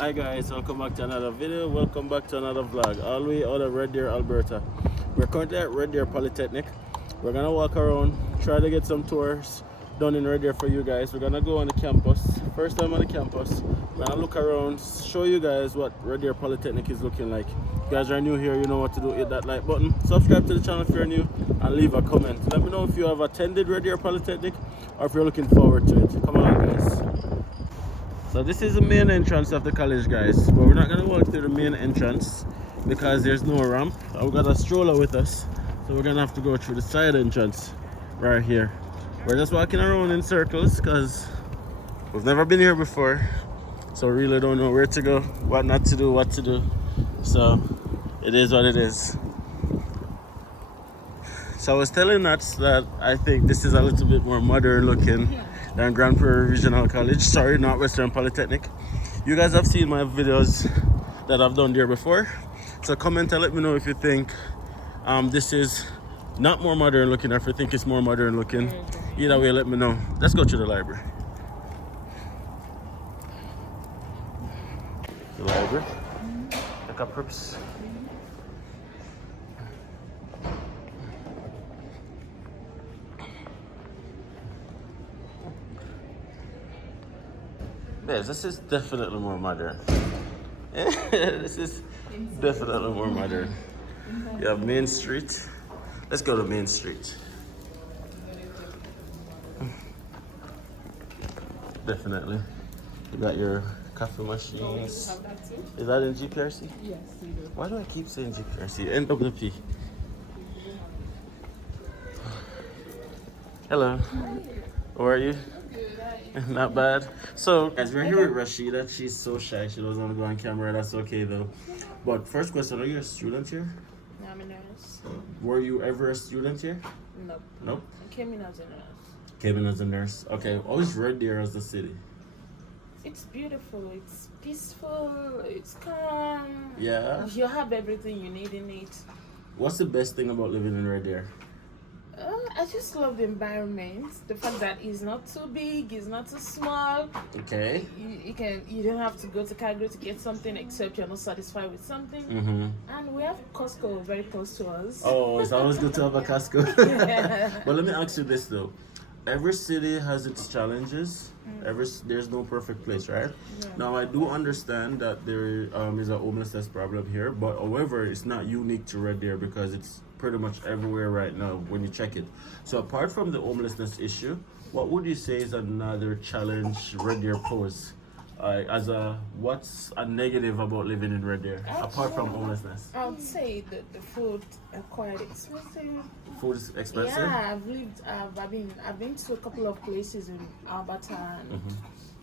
Hi guys, welcome back to another video. Welcome back to another vlog. All the way out of Red Deer, Alberta. We're currently at Red Deer Polytechnic. We're gonna walk around, try to get some tours done in Red Deer for you guys. We're gonna go on the campus. First time on the campus. We're gonna look around, show you guys what Red Deer Polytechnic is looking like. If you guys are new here, you know what to do. Hit that like button. Subscribe to the channel if you're new and leave a comment. Let me know if you have attended Red Deer Polytechnic or if you're looking forward to it. Come on guys. So this is the main entrance of the college, guys, but we're not gonna walk through the main entrance because there's no ramp. We've got a stroller with us, so we're gonna have to go through the side entrance right here. We're just walking around in circles because we've never been here before, so we really don't know where to go, what not to do, what to do. So it is what it is. So I was telling Nats that I think this is a little bit more modern looking than Grand Prairie Regional College. Sorry, not Western Polytechnic. You guys have seen my videos that I've done there before. So comment and let me know if you think this is not more modern looking or if you think it's more modern looking. Either way, let me know. Let's go to the library. The library. Pick up Rips. Yes, this is definitely more modern. This is definitely more modern. You have Main Street. Let's go to Main Street. Definitely. You got your coffee machines. Is that in GPRC? Yes, we do. Why do I keep saying GPRC? NWP. Hello. How are you? Not bad. So, guys, we're here with Rashida. She's so shy. She doesn't want to go on camera. That's okay, though. But first question, are you a student here? No, I'm a nurse. Were you ever a student here? Nope. Nope. I came in as a nurse. Came in as a nurse. Okay. Always Red Deer as the city. It's beautiful. It's peaceful. It's calm. Yeah. You have everything you need in it. What's the best thing about living in Red Deer? I just love the environment. The fact that it's not too big, it's not too small. Okay. You don't have to go to Calgary to get something except you're not satisfied with something. Mm-hmm. And we have Costco very close to us. Oh, it's always good to have a Costco. Yeah. But let me ask you this though. Every city has its challenges. There's no perfect place, right? Yeah. Now I do understand that there is a homelessness problem here, but however, it's not unique to Red Deer because it's pretty much everywhere right now when you check it. So apart from the homelessness issue, what would you say is another challenge Red Deer pose? What's a negative about living in Red Deer apart from homelessness? I would say that the food are quite expensive. Food is expensive. Yeah, I've been to a couple of places in Alberta, and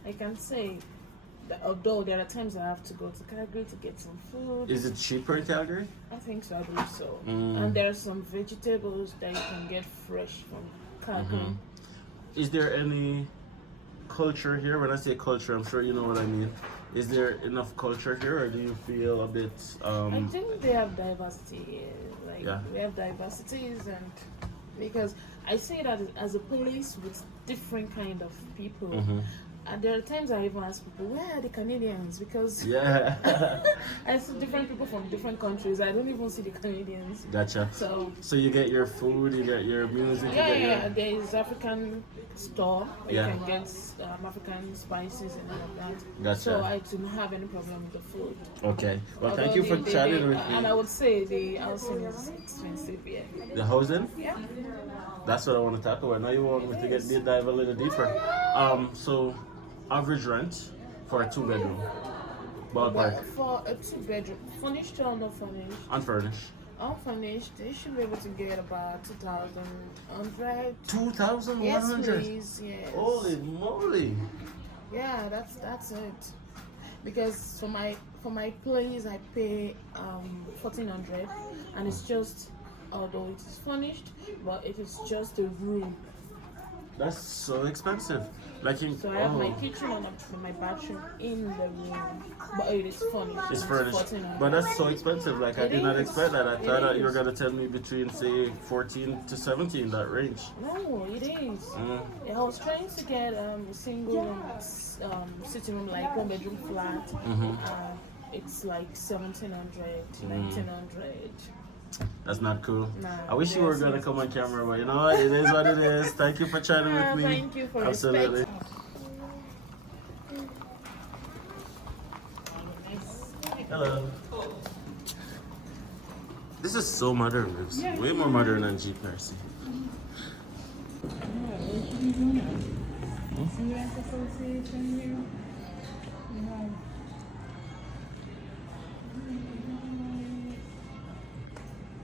I can say that although there are times I have to go to Calgary to get some food. Is it cheaper in Calgary? I think so. I believe so. And there are some vegetables that you can get fresh from Calgary. Is there any culture here? When I say culture, I'm sure you know what I mean. Is there enough culture here, or do you feel a bit? I think they have diversity. Like Yeah. we have diversities, and because I say that as a police with different kind of people. And there are times I even ask people, where are the Canadians? Because Yeah. I see different people from different countries. I don't even see the Canadians. Gotcha. So you get your food, you get your music, yeah, you get there is African store where Yeah. you can get African spices and all of that. Gotcha. So I don't have any problem with the food. Okay. Well, thank Although you for chatting with and me. I would say the housing is expensive, yeah. The housing? Yeah. That's what I want to talk about. Now you want me to dive a little deeper. So average rent for a 2-bedroom. But Ballpark. for a 2-bedroom, furnished or not furnished? Unfurnished. Unfurnished, they should be able to get about 2,100. 2,100. Yes, please. Yes. Holy moly. Yeah, that's it. Because for my place, I pay 1,400, and it's just, although it is furnished, but it is just a room. That's so expensive. Like in, So I have my kitchen and my bathroom in the room, but it is furnished. it's furnished. $1,400. But that's so expensive. Like I It did not is. expect that. I It thought that you were is. gonna tell me between say 14 to 17 that range. No, it is. Mm. I was trying to get a single sitting room, like 1 bedroom flat. It's like 1,700, 1,900. That's not cool. Nah, I wish you were that's gonna not come on camera, but you know what? It is what it is. Thank you for chatting with me. Thank you for Absolutely. respect. Hello. This is so modern, Ribs. Way more modern than G Percy.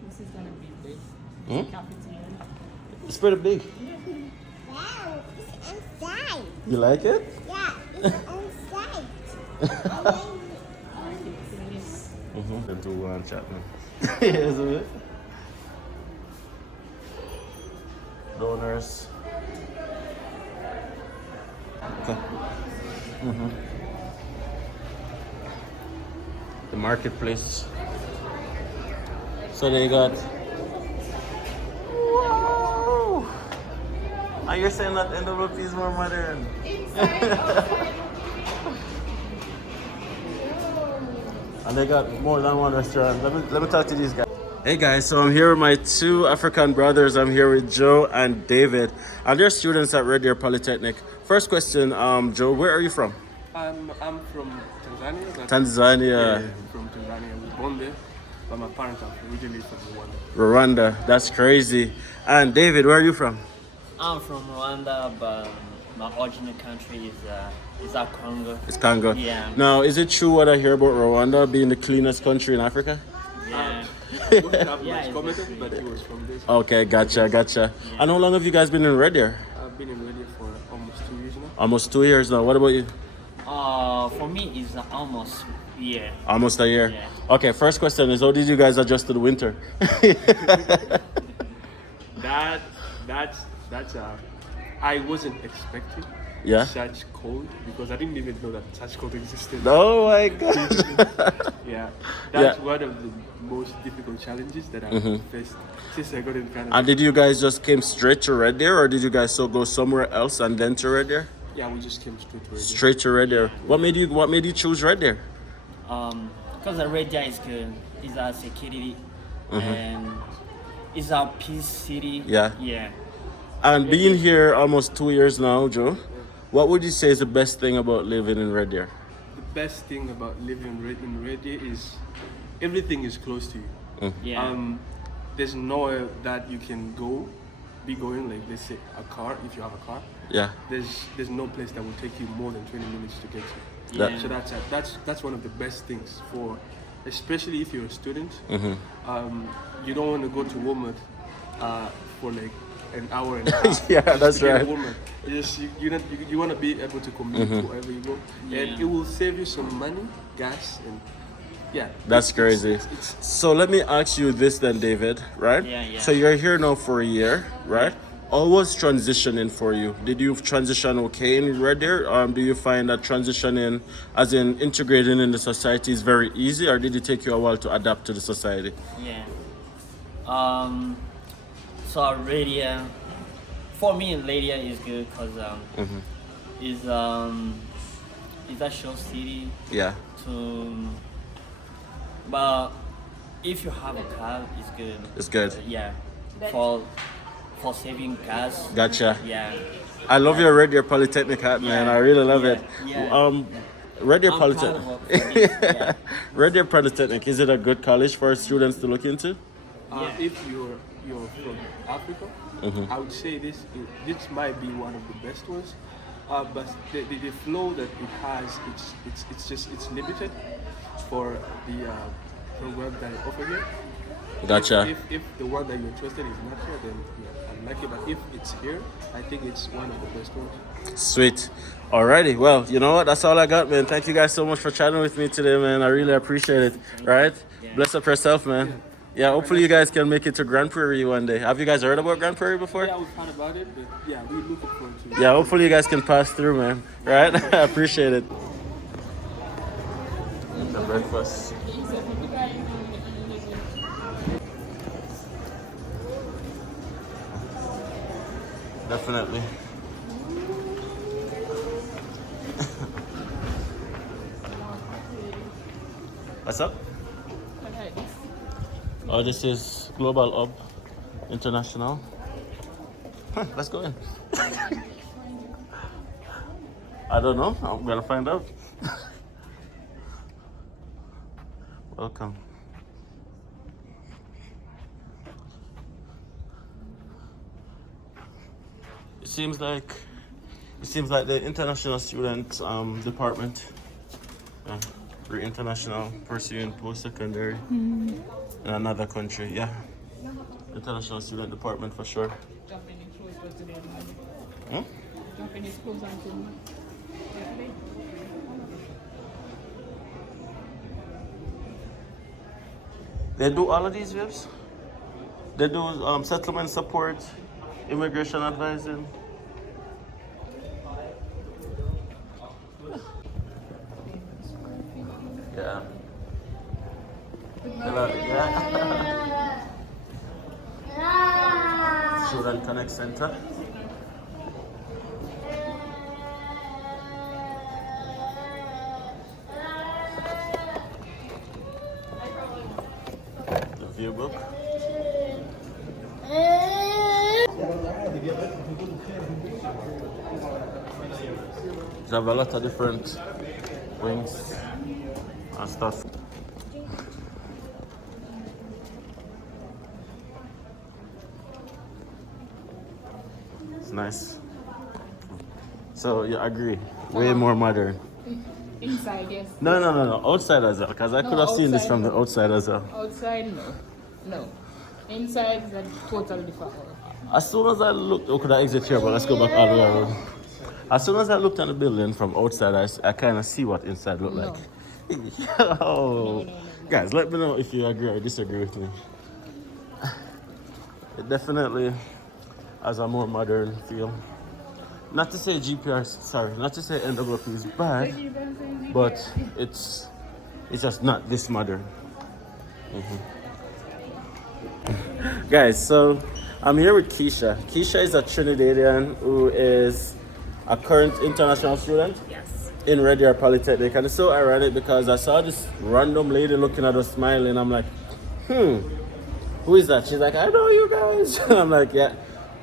This is gonna be big. Cafeteria. It's pretty big. Wow, it's inside. You like it? Yeah, it's inside. Then do one chat now. Yes, a bit. Donors. Okay. The marketplace. So they got. Whoa! Are you saying that NWP is more modern? And they got more than one restaurant. Let me talk to these guys. Hey guys, so I'm here with my two African brothers. I'm here with Joe and David, and they're students at Deer Polytechnic. First question, Joe, where are you from? I'm from Tanzania. Tanzania. Yeah, I'm from Tanzania. I was born there, but my parents are originally from Rwanda. Rwanda. That's crazy. And David, where are you from? I'm from Rwanda, but my original country is Congo. It's Congo. Yeah. Now, is it true what I hear about Rwanda being the cleanest country in Africa? Yeah. I don't have Yeah, much it's commented, but he was from this. Okay, gotcha. And how long have you guys been in Red Deer? I've been in radio for almost 2 years now. Almost 2 years now. What about you? For me, it's almost year. Almost a year. Yeah. Okay, first question is how did you guys adjust to the winter? That's I wasn't expecting Yeah? such cold because I didn't even know that such cold existed. Oh my god. Yeah, that's Yeah. one of the most difficult challenges that I've faced since I got in Canada. And did you guys just came straight to Red Deer or did you guys so go somewhere else and then to Red Deer? Yeah, we just came straight to radio. Straight to Red Deer. What made you choose Red Deer? Because the Red Deer is good. It's a security and it's a peace city. Yeah. Yeah. And being here almost 2 years now, Joe, what would you say is the best thing about living in Red Deer? The best thing about living in Red Deer is everything is close to you. Yeah. There's nowhere that you can be going, like let's say a car, if you have a car. Yeah. There's no place that will take you more than 20 minutes to get to. That- So that's one of the best things for, especially if you're a student. You don't want to go to Walmart for like an hour and a half. Yeah, just that's to get right. Walmart. You want to be able to commute to wherever you go, and it will save you some money, gas, and yeah. That's crazy. So let me ask you this then, David, right? Yeah. So you're here now for a year, right? How was transitioning for you? Did you transition okay in Red Deer? Do you find that transitioning, as in integrating in the society, is very easy, or did it take you a while to adapt to the society? Yeah. So radio, for me, radio is good because it's a short city Yeah. but if you have a car, it's good. It's good. Yeah. For saving gas. Gotcha. Yeah. I love your Red Deer Polytechnic hat, man. I really love it. Yeah. Red Deer I'm Polytechnic. proud of it. Yeah. Red Deer Polytechnic, is it a good college for students to look into? If you're from Africa, I would say this might be one of the best ones. But the flow that it has, it's limited for the program that I offer here. Gotcha. If the one that you're interested in is not here, then yeah, I like it. But if it's here, I think it's one of the best ones. Sweet. Alrighty. Well, you know what? That's all I got, man. Thank you guys so much for chatting with me today, man. I really appreciate it. Right? Yeah. Bless up yourself, man. Yeah, hopefully you guys can make it to Grand Prairie one day. Have you guys heard about Grand Prairie before? Yeah, we've heard about it, but yeah, we're looking forward to it. Yeah, hopefully you guys can pass through, man. Right? I appreciate it. The breakfast. Definitely. What's up? Oh, this is Global Hub International. Huh, let's go in. I don't know. I'm gonna find out. Welcome. It seems like the international student department. For international pursuing post-secondary in another country, yeah. International student department for sure. Huh? They do all of these jobs? They do settlement support, immigration advising. Yeah. Hello, yeah. Student Connect Center. The view book. They have a lot of different wings and stuff. It's nice. So you agree? Way more modern. Inside, yes. No. Outside as well, because I could have seen this outside, from the no. outside as well. Outside, no. Inside, that's totally different. As soon as I looked, could I exit here? But let's go back all the way around. As soon as I looked at the building from outside, I kind of see what inside looked like. Yo. Guys, let me know if you agree or disagree with me. It definitely has a more modern feel. Not to say not to say NWP is bad, but it's just not this modern. Guys, so I'm here with Keisha. Keisha is a Trinidadian who is a current international student in Deer Polytechnic. And it's so ironic because I saw this random lady looking at us smiling. I'm like, who is that? She's like, I know you guys. And I'm like, yeah.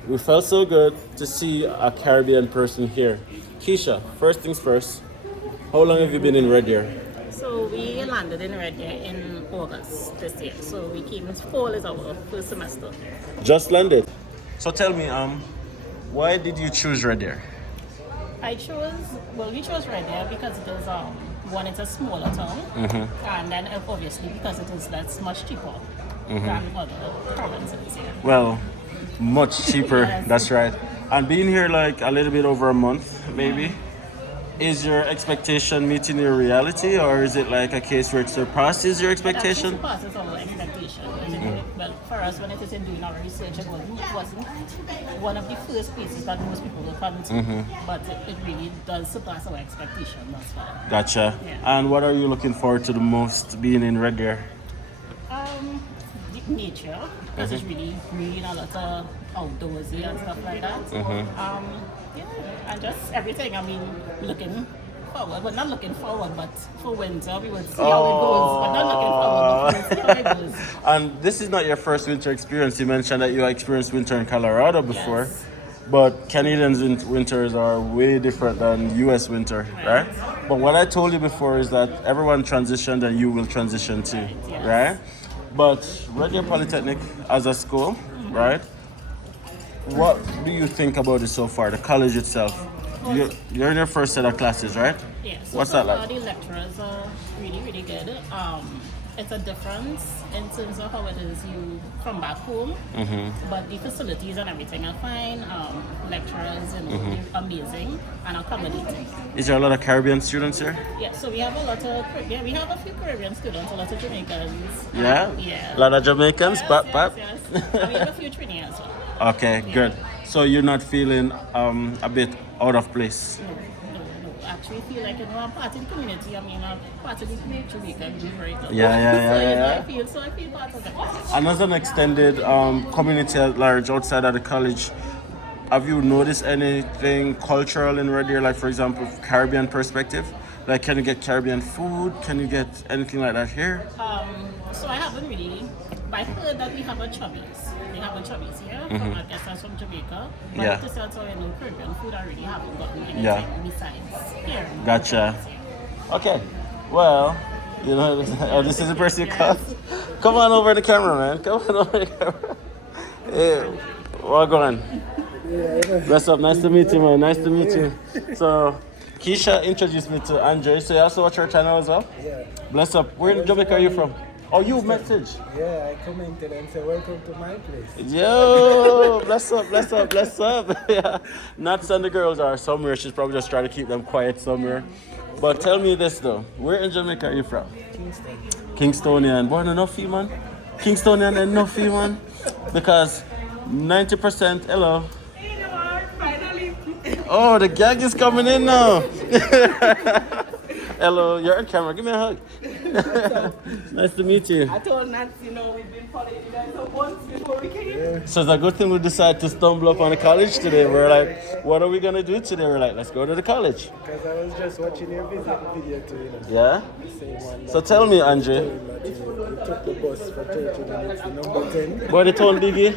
We felt so good to see a Caribbean person here. Keisha, first things first, how long have you been in Red Deer? So we landed in Red Deer in August this year. So we came in fall is our first semester. Just landed. So tell me, why did you choose Red Deer? We chose Red Deer because it is one, it's a smaller town, and then obviously because that's much cheaper than other provinces here. Well, much cheaper, Yes. that's right. And being here like a little bit over a month, maybe, is your expectation meeting your reality, or is it like a case where it surpasses your expectation? It surpasses our expectation. Well, for us, when it is in doing our research, it wasn't one of the first places that most people will come to, but it really does surpass our expectation thus far. Gotcha. Yeah. And what are you looking forward to the most being in Red Deer? Nature, because it's really a lot of outdoorsy and stuff like that. And just everything. I mean, looking forward, but not looking forward, but for winter we would see how it goes, but not looking forward, but we would see how it goes. And this is not your first winter experience. You mentioned that you experienced winter in Colorado before, Yes. but Canadian winters are way different than US winter, right? But what I told you before is that everyone transitioned and you will transition too, Yes. right? But Red Deer Polytechnic as a school, right? What do you think about it so far, the college itself? You're in your first set of classes, right? Yeah, so What's so that far like? the lecturers are really, really good. It's a difference in terms of how it is you from back home, but the facilities and everything are fine. Lecturers, they're amazing and accommodating. Is there a lot of Caribbean students here? Yeah, so we have a lot of we have a few Caribbean students, a lot of Jamaicans. Yeah? Yeah. A lot of Jamaicans? Yes, Bap, yes, bap. yes. And we have a few Trinidad as well. Okay, good. So you're not feeling a bit out of place? No. Actually feel like I'm part of the community. I mean, I'm part of the Jamaican group right now. Yeah. So I feel part of it. And as an extended community at large outside of the college, have you noticed anything cultural in Red Deer, like for example, Caribbean perspective? Like, can you get Caribbean food? Can you get anything like that here? So I haven't really, but I heard that we have a chubbies. They have a chubbies here, from, I guess that's from Jamaica. But Yeah. to sell to Caribbean food, I really haven't gotten anything besides here. Gotcha. Okay. Well, you know, oh, this is the person you call. Come on over the camera, man. Come on over the camera. Hey, well, go on. Bless up. Nice to meet you, man. Nice to meet you. So, Keisha introduced me to Andre. So, you also watch her channel as well? Yeah. Bless up. Where in Jamaica are you from? Oh, you message. Yeah, I commented and said, welcome to my place. Yo, bless up. Yeah. Nats and the girls are somewhere. She's probably just trying to keep them quiet somewhere. But tell me this though. Where in Jamaica are you from? Kingston. Kingstonian. Born enough fee, man. Kingstonian enough fee, man. Because 90%, hello. Oh, the gag is coming in now. Hello, you're on camera. Give me a hug. Nice to meet you. I told Nancy, we've been following you guys up once before we came. So it's a good thing we decided to stumble up on the college today. We're like, what are we going to do today? We're like, let's go to the college. Because I was just watching your video too, Yeah? The same one So tell me, Andre. that you took the bus for 30 minutes, the number 10. What they told Biggie?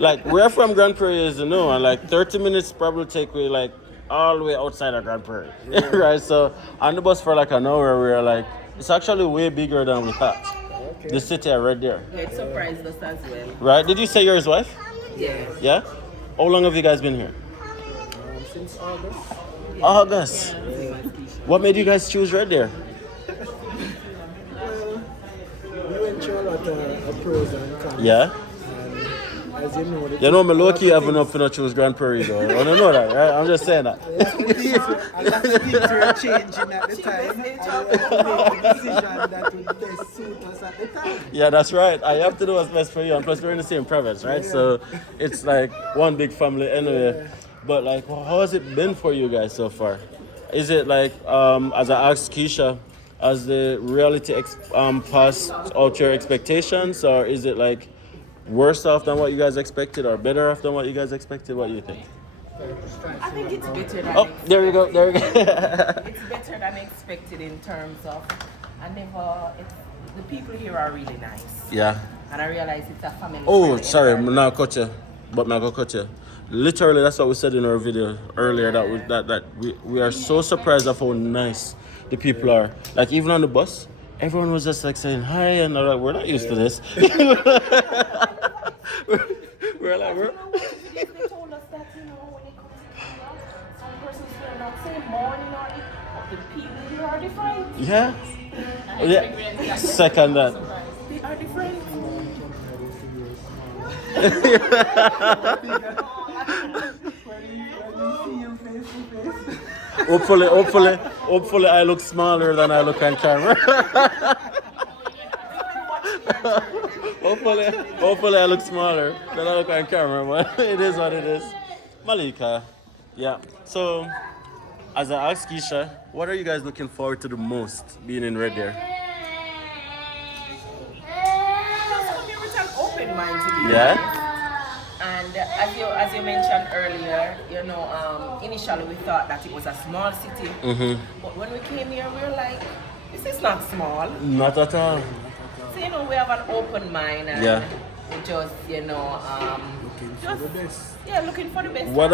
Like, we're from Grand Prairie, as you know, and like 30 minutes probably take me like all the way outside of Grand Prairie. Right? So on the bus for like an hour, we were like, it's actually way bigger than we thought. Okay. The city right there. It surprised us as well. Right? Did you say you're his wife? Yeah. Yeah? How long have you guys been here? Since August. August. What made you guys choose Red Deer? We went through a lot of pros and cons. Yeah? And as you know, You know, me low-key having up for not choose Grand Prairie though. I don't know that, right? I'm just saying that. a lot of things were changing at the time. And we had to make a decision that would best suit us at the time. Yeah, that's right. I have to do what's best for you. And plus, we're in the same province, right? So it's like one big family anyway. But like, how has it been for you guys so far? Is it like, as I asked Keisha, has the reality passed out your expectations? Or is it like worse off than what you guys expected or better off than what you guys expected? What do you think? I think it's better than Oh, there we go. it's better than expected in terms of the people here are really nice. Yeah. And I realize it's a family. Oh, sorry, I'm not cut you, but I'm not gonna cut you. Literally, that's what we said in our video earlier. That we are so surprised of how nice the people are. Like even on the bus, everyone was just like saying hi, and we're not used to this. we're like They told us that, when it comes to Korea, some persons were not saying morning or the people here are different. yeah. Yeah. Second that. They are different. Hopefully I look smaller than I look on camera. hopefully I look smaller than I look on camera, but it is what it is. Malika, yeah. So, as I asked Keisha, what are you guys looking forward to the most being in Red Deer? Just come here with an open mind to be Yeah? honest. And as you mentioned earlier, initially we thought that it was a small city. But when we came here, we were like, this is not small. Not at all. So, we have an open mind and we just, Looking for the best. Yeah, looking for the best. What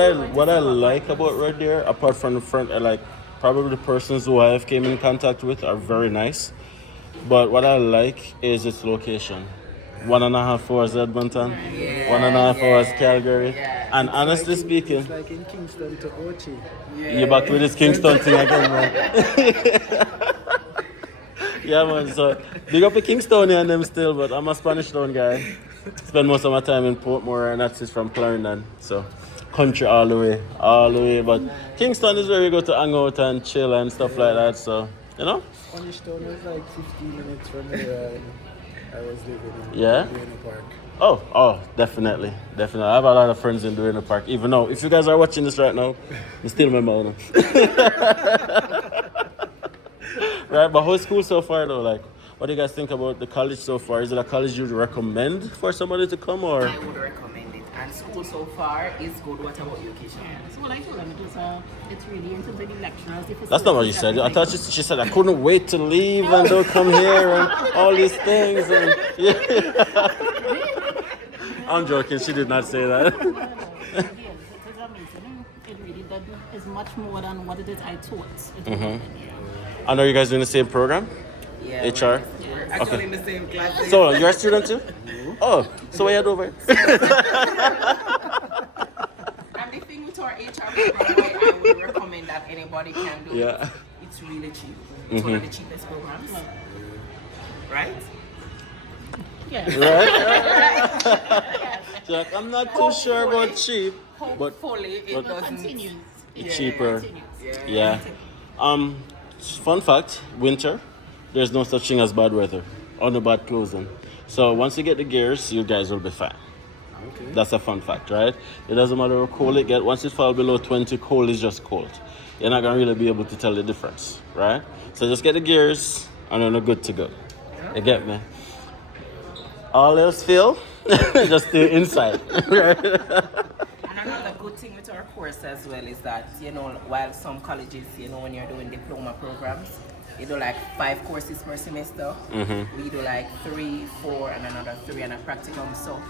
I like about Red Deer, apart from the front, I like probably the persons who I have came in contact with are very nice. But what I like is its location. 1.5 hours Edmonton, Yeah, 1.5 hours yeah, Calgary. yeah. And honestly It's speaking, like in Kingston to Ochi. you're back with this Kingston thing again, man. Yeah, man. So big up the Kingstonian and them still, but I'm a Spanish Town guy. Spend most of my time in Portmore, and that's just from Clarendon. So country all the way, all the way. But Kingston is where we go to hang out and chill and stuff like that. So you know. Spanish Town was like 15 minutes from where I was living in Yeah? Duino Park. Oh, definitely. I have a lot of friends in Duino Park. Even though, if you guys are watching this right now, you still remember them. Right, but how's school so far though? Like, what do you guys think about the college so far? Is it a college you'd recommend for somebody to come, or? I would recommend it. And school so far is good. What about education? So what I told them, it's really in terms of the lecturers. That's not what you said. I thought she said I couldn't wait to leave and don't come here and all these things. And yeah. I'm joking. She did not say that. It is amazing. It really is much more than what it is I taught. And are you guys doing the same program? Yeah. HR? We're actually in the same class. So you're a student too? Oh, so where you head over? And the thing with our HR program, I would recommend that anybody can do. Yeah. It's really cheap. It's one of the cheapest programs. Right? Yeah. Right? Jack, I'm not too sure about cheap, but Hopefully it doesn't. Continues. it's cheaper. Yeah. Yeah. Fun fact, winter, there's no such thing as bad weather or no bad clothing. So once you get the gears, you guys will be fine. Okay. That's a fun fact, right? It doesn't matter how cold it gets. Once it falls below 20, cold is just cold. You're not gonna really be able to tell the difference, right? So just get the gears and then you're good to go. You get me? All else fail, just stay inside, right? And another good thing with our course as well is that, while some colleges, when you're doing diploma programs, you do like 5 courses per semester. We do like 3, 4, and another 3 and a practicum. So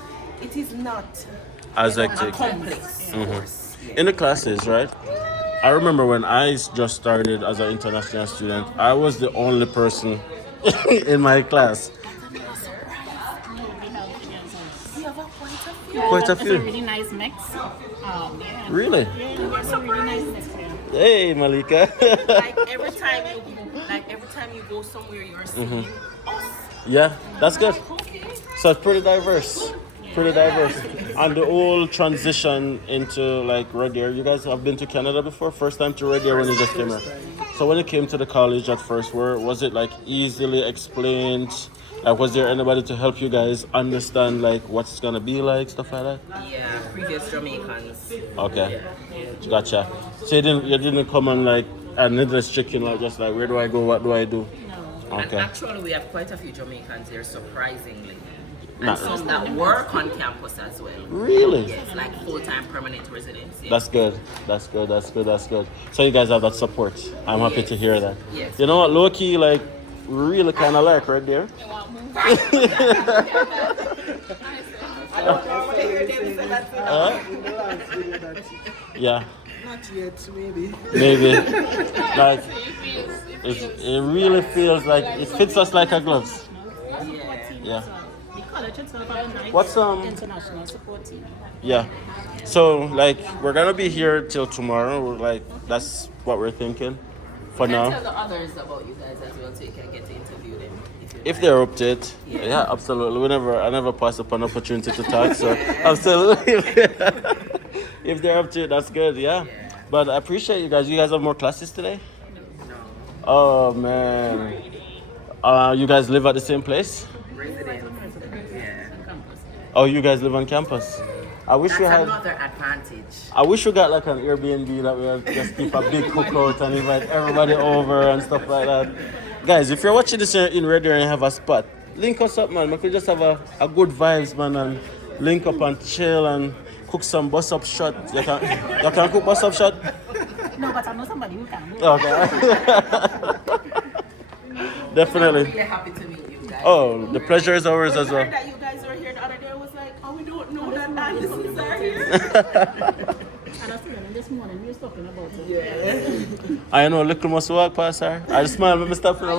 it is not As a hectic. complex course. Yeah. In the classes, right? I remember when I just started as an international student, I was the only person in my class. Quite a It's a few. really nice mix. Yeah. Really? Yeah, it's a really nice mix. Yeah. Hey, Malika. Like every time you go somewhere, you're seeing us. Yeah, that's good. So it's pretty diverse. And the whole transition into like Red Deer, you guys have been to Canada before? First time to Red Deer when you just came here. So when you came to the college at first, was it like easily explained? Like, was there anybody to help you guys understand like what's gonna be like, stuff like that? Yeah, previous Jamaicans. Okay, gotcha. So you didn't come on like a needless chicken, like just like where do I go, what do I do? And Okay. actually, we have quite a few Jamaicans here, surprisingly. Nah. And some that work on campus as well. Really? Yes, like full-time permanent residents. Yeah. That's good. So you guys have that support. I'm happy to hear that. Yes. You know what, low key, like, really kind of like Red Deer. In the last video that Yeah, not yet, maybe. maybe. Like, it really feels like it fits us like a glove. Yeah. The college itself has a nice What's, international support team. Yeah. So like we're gonna be here till tomorrow. We're like that's what we're thinking for Tell now. the others about you guys as well so you can get to interview them. If they're up to it, yeah, absolutely. I never pass up an opportunity to talk, so absolutely. If they're up to it, that's good, yeah. But I appreciate you guys. You guys have more classes today? Oh man. You guys live at the same place? Oh, you guys live on campus. I wish That's we had. another advantage. I wish we got like an Airbnb that we would just keep a big cookout and invite everybody over and stuff like that. Guys, if you're watching this in Red Deer and you have a spot, link us up, man. We could just have a good vibes, man, and link up and chill and cook some bus up shot. You can cook bus up shot? No, but I know somebody who can. Okay. Definitely. I'm really happy to meet you guys. Oh, the pleasure is ours as When I well. heard that you guys were here the other day, I was like, oh, we don't know that artists are here. And I see them this morning, we was talking about it. I know, little must walk past her. I just smile when I stop for them.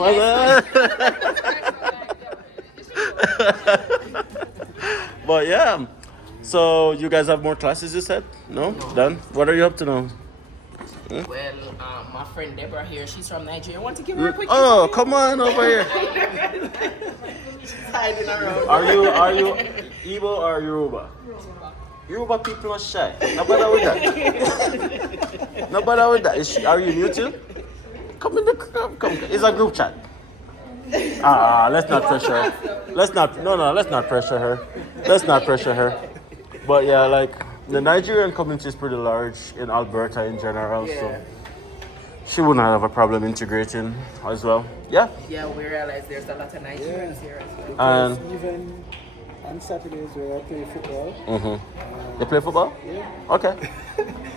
But yeah. So you guys have more classes, you said? No? Done? What are you up to now? Well, my friend Deborah here, she's from Nigeria. Want to give her a quick Oh, interview? come on over here. She's hiding around. Are you Igbo or Yoruba? Yoruba people are shy. No bother with that. No bother with that. Are you new too? Come in the come. It's a group chat. Let's not pressure her. Let's not pressure her. Let's not pressure her. But yeah, like the Nigerian community is pretty large in Alberta in general, so she wouldn't have a problem integrating as well. Yeah. Yeah, we realize there's a lot of Nigerians here as well. And Even on Saturdays where I play football. you play football? Yeah. Okay.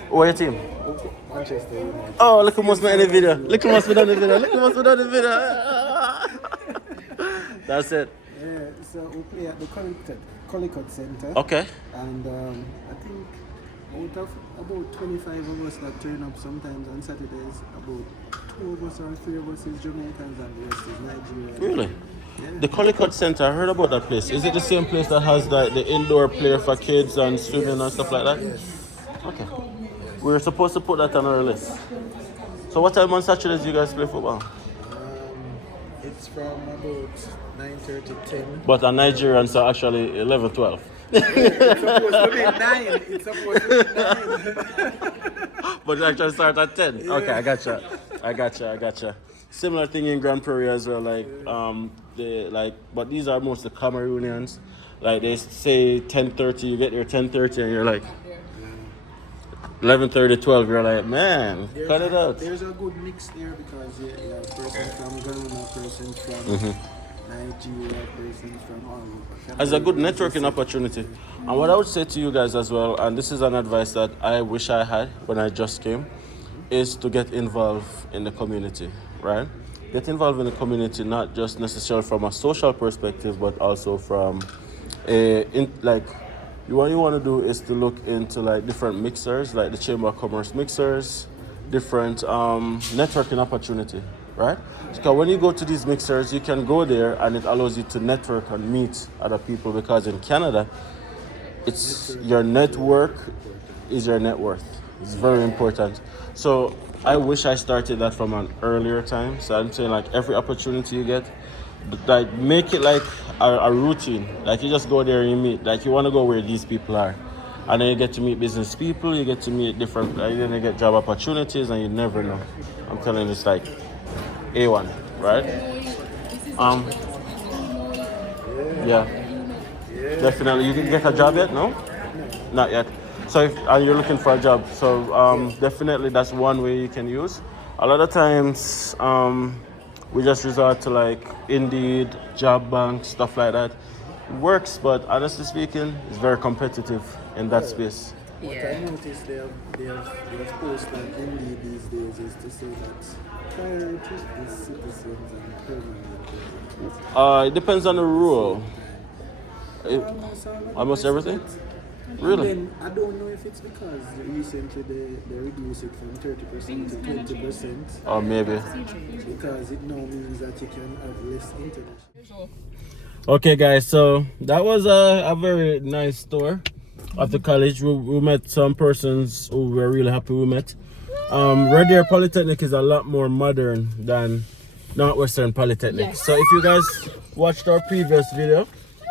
What your team? Manchester United. Oh, look who must be in the video. Look who must be done the video. Look who must be done the video. That's it. Yeah, so we play at the Collicut Center. Okay. And I think out of about 25 of us that turn up sometimes on Saturdays, about 2 of us or 3 of us is Jamaicans and the rest is Nigerian. Really? Yeah. The Collicut Center, I heard about that place. Is it the same place that has the indoor play for kids and swimming and stuff like that? Yes. Okay. We're supposed to put that on our list. So what time on Saturdays do you guys play football? It's from about 9:30 to 10. But on Nigerians are actually 11, 12. It's supposed to be 9. It's supposed to be 9. But it actually start at 10. Yeah. Okay, I gotcha. Similar thing in Grand Prairie as well. But these are mostly Cameroonians. Like they say 10:30, you get there 10:30, and you're like 11:30, 12. You're like, man, cut it out. There's a good mix there because you have a person from Ghana, a person from Nigeria, persons from all over. As a good networking opportunity. And what I would say to you guys as well, and this is an advice that I wish I had when I just came, is to get involved in the community, right? Get involved in the community, not just necessarily from a social perspective, but also from what you want to do is to look into like different mixers, like the Chamber of Commerce mixers, different networking opportunity, right? Because when you go to these mixers, you can go there and it allows you to network and meet other people, because in Canada, it's your network is your net worth. It's very important. So I wish I started that from an earlier time. So I'm saying like every opportunity you get, like make it like a routine. Like you just go there and you meet. Like you want to go where these people are, and then you get to meet business people. You get to meet different. Then you get job opportunities, and you never know. I'm telling you, it's like A1, right? Yeah, definitely. You can get a job yet? No, not yet. So and you're looking for a job, so definitely that's one way you can use. A lot of times we just resort to like Indeed, job bank, stuff like that. It works, but honestly speaking, it's very competitive in that space. What I noticed they have posts like Indeed these days is to say that priority is citizens and permanent. It depends on the rule. Almost everything? Really? Then I don't know if it's because recently they reduced it from 30% to 20%. Or maybe. Because it now means that you can have less internet. Okay, guys, so that was a very nice tour of the college. We met some persons who we're really happy we met. Red Deer Polytechnic is a lot more modern than Northwestern Polytechnic. Yes. So if you guys watched our previous video,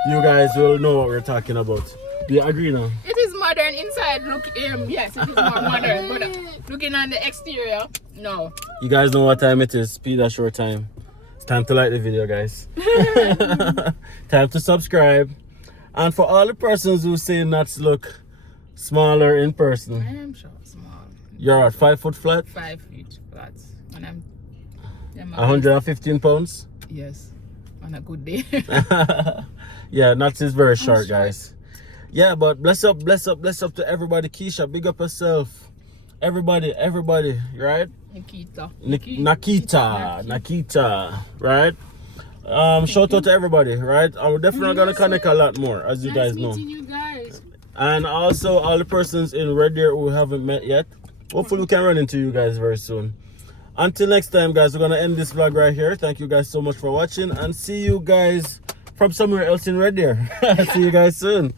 you guys will know what we're talking about. Do you agree now? It is modern inside. Look, yes, it is more modern. But looking on the exterior, no. You guys know what time it is. Speed a short time. It's time to like the video, guys. Time to subscribe. And for all the persons who say nuts look smaller in person. I am sure small. You're at 5 foot flat? 5 feet flat. And I'm 115 pounds? Yes. On a good day. Yeah, nuts is very short, guys. Yeah, but bless up to everybody. Keisha, big up yourself. Everybody, right? Nakita, right? Shout out to everybody, right? I'm definitely gonna connect a lot more, as you guys know. You guys. And also all the persons in Red Deer who haven't met yet. Hopefully we can run into you guys very soon. Until next time, guys, we're gonna end this vlog right here. Thank you guys so much for watching, and see you guys from somewhere else in Red Deer. See you guys soon.